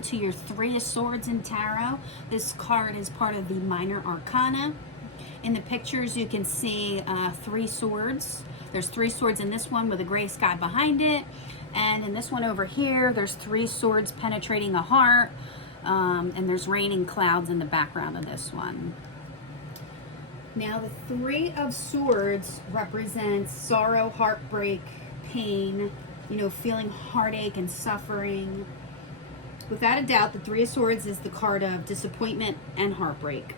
welcome to your Three of Swords in Tarot. This card is part of the Minor Arcana. In the pictures you can see three swords. There's three swords in this one with a gray sky behind it, and in this one over here there's three swords penetrating a heart, and there's raining clouds in the background of this one. Now the Three of Swords represents sorrow, heartbreak, pain, feeling heartache and suffering. Without a doubt, the Three of Swords is the card of disappointment and heartbreak.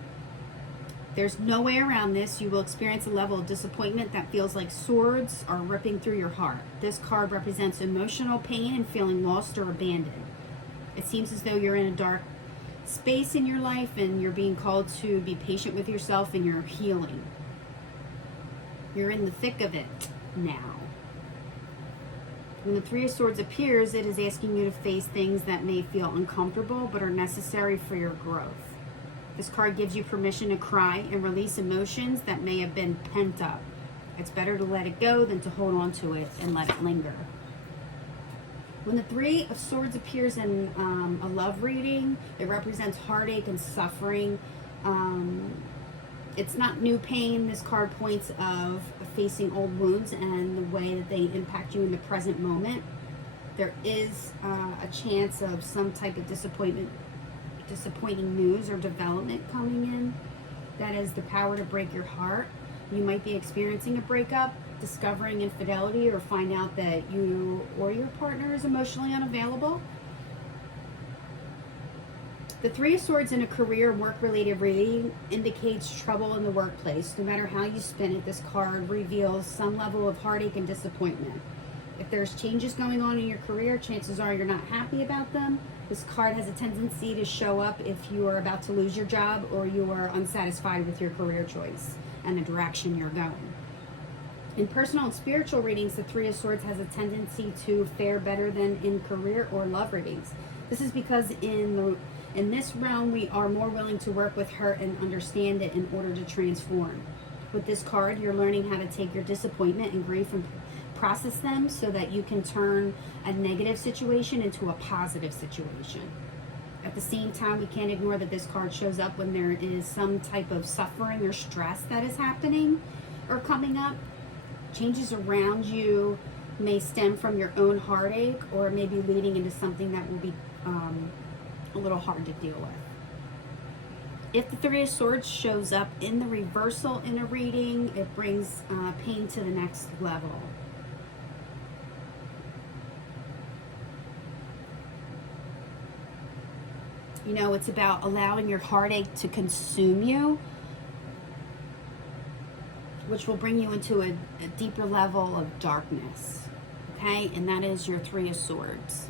There's no way around this. You will experience a level of disappointment that feels like swords are ripping through your heart. This card represents emotional pain and feeling lost or abandoned. It seems as though you're in a dark space in your life and you're being called to be patient with yourself and you're healing. You're in the thick of it now. When the Three of Swords appears, it is asking you to face things that may feel uncomfortable but are necessary for your growth. This card gives you permission to cry and release emotions that may have been pent up. It's better to let it go than to hold on to it and let it linger. When the Three of Swords appears in a love reading, it represents heartache and suffering. It's not new pain. This card points of facing old wounds and the way that they impact you in the present moment. There is a chance of some type of disappointing news or development coming in that has the power to break your heart. You might be experiencing a breakup, discovering infidelity, or find out that you or your partner is emotionally unavailable. The Three of Swords in a career work-related reading indicates trouble in the workplace. No matter how you spin it, this card reveals some level of heartache and disappointment. If there's changes going on in your career, chances are you're not happy about them. This card has a tendency to show up if you are about to lose your job or you are unsatisfied with your career choice and the direction you're going. In personal and spiritual readings, the Three of Swords has a tendency to fare better than in career or love readings. This is because in this realm, we are more willing to work with hurt and understand it in order to transform. With this card, you're learning how to take your disappointment and grief and process them so that you can turn a negative situation into a positive situation. At the same time, we can't ignore that this card shows up when there is some type of suffering or stress that is happening or coming up. Changes around you may stem from your own heartache or maybe leading into something that will be a little hard to deal with. If the Three of Swords shows up in the reversal in a reading, it brings pain to the next level. It's about allowing your heartache to consume you, which will bring you into a deeper level of darkness. Okay? And that is your Three of Swords.